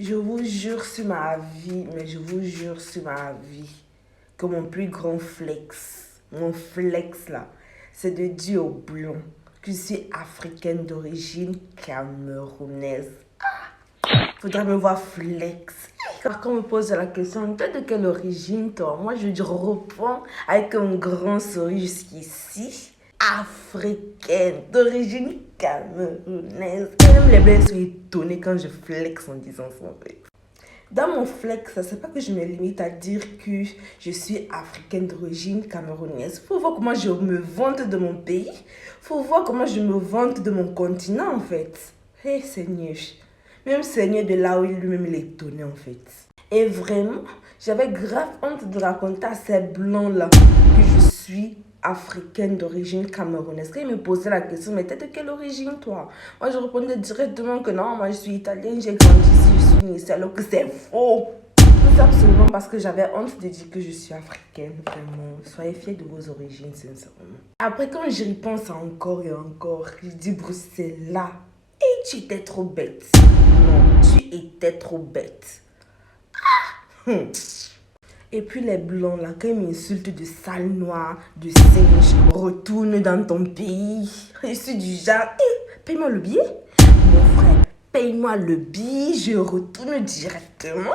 Je vous jure sur ma vie, mais je vous jure sur ma vie, que mon plus grand flex, mon flex là, c'est de dire aux blonds que je suis africaine d'origine camerounaise. Faudra me voir flex. Quand on me pose la question, toi de quelle origine toi? Moi je réponds avec un grand sourire jusqu'ici. Africaine d'origine camerounaise. Et même les blancs sont étonnés quand je flex en disant ça en fait. Dans mon flex, c'est pas que je me limite à dire que je suis africaine d'origine camerounaise. Faut voir comment je me vante de mon pays. Faut voir comment je me vante de mon continent en fait. Hé Seigneur. Même Seigneur de là où lui-même il est étonné en fait. Et vraiment, j'avais grave honte de raconter à ces blancs-là que je suis africaine d'origine camerounaise. Quand ils me posaient la question, mais t'es de quelle origine toi? Moi je répondais directement que non, moi je suis italienne, j'ai grandi ici, je suis née ici, alors que c'est faux. Tout absolument parce que j'avais honte de dire que je suis africaine, vraiment. Soyez fiers de vos origines, sincèrement. Après, quand j'y pense encore et encore, je dis Bruxelles, et tu étais trop bête. Non, tu étais trop bête. Et puis les blancs là, quand ils m'insultent de sale noir, de singe, retourne dans ton pays. Je suis du genre, paye-moi le billet. Mon frère, paye-moi le billet, je retourne directement.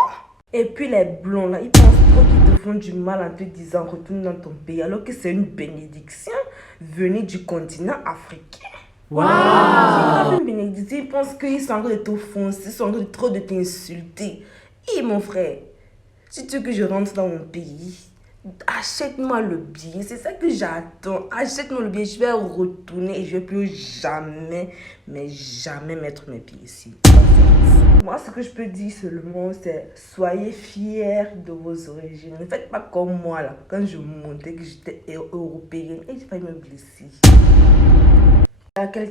Et puis les blonds là, ils pensent trop qu'ils te font du mal en te disant retourne dans ton pays, alors que c'est une bénédiction venue du continent africain. Waouh! Une bénédiction, ils pensent qu'ils sont en train de t'offenser, ils sont en train de trop de t'insulter. Et mon frère, si tu veux que je rentre dans mon pays, achète-moi le billet. C'est ça que j'attends. Achète-moi le billet. Je vais retourner et je ne vais plus jamais, mais jamais mettre mes pieds ici. Moi, ce que je peux dire seulement, c'est soyez fiers de vos origines. Ne faites pas comme moi, là, quand je montais, que j'étais européenne et j'ai failli me blesser.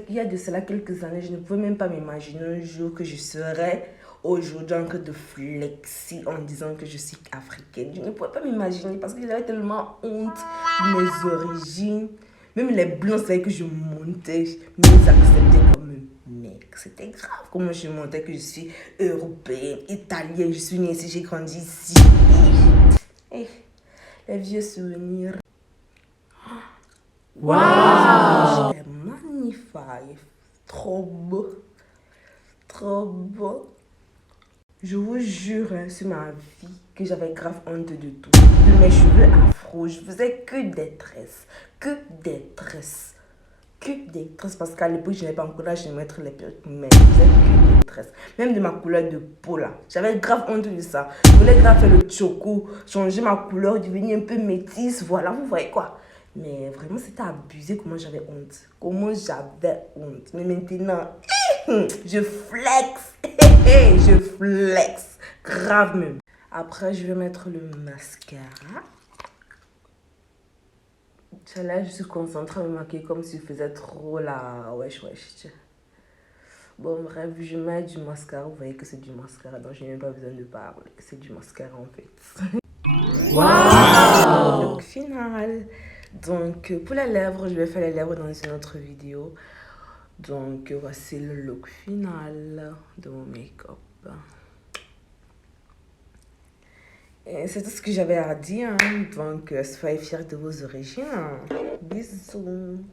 Il y a de cela quelques années, je ne pouvais même pas m'imaginer un jour que je serais aujourd'hui en train de flexer en disant que je suis africaine. Je ne pouvais pas m'imaginer parce que j'avais tellement honte de mes origines. Même les blancs savaient que je montais, mais ils acceptaient comme un mec. C'était grave comment je montais que je suis européenne, italienne, je suis née ici, j'ai grandi ici. Les vieux souvenirs. Waouh! C'est magnifique. Trop beau. Trop beau. Je vous jure sur ma vie que j'avais grave honte de tout. De mes cheveux afro, je faisais que des tresses. Que des tresses. Que des tresses. Parce qu'à l'époque, je n'avais pas encore l'âge de mettre les perruques. Mais je faisais que des tresses. Même de ma couleur de peau là. J'avais grave honte de ça. Je voulais grave faire le choco. Changer ma couleur, devenir un peu métisse. Voilà, vous voyez quoi. Mais vraiment, c'était abusé comment j'avais honte. Comment j'avais honte. Mais maintenant, je flex. Je flex. Grave même. Après, je vais mettre le mascara. Là, je suis concentrée à me maquiller comme si je faisais trop la wesh. Bon, bref, je mets du mascara. Vous voyez que c'est du mascara. Donc, je n'ai même pas besoin de parler. C'est du mascara en fait. Wow! Donc, final. Donc, pour les lèvres, je vais faire les lèvres dans une autre vidéo. Donc, voici le look final de mon make-up. Et c'est tout ce que j'avais à dire. Donc, soyez fiers de vos origines. Bisous.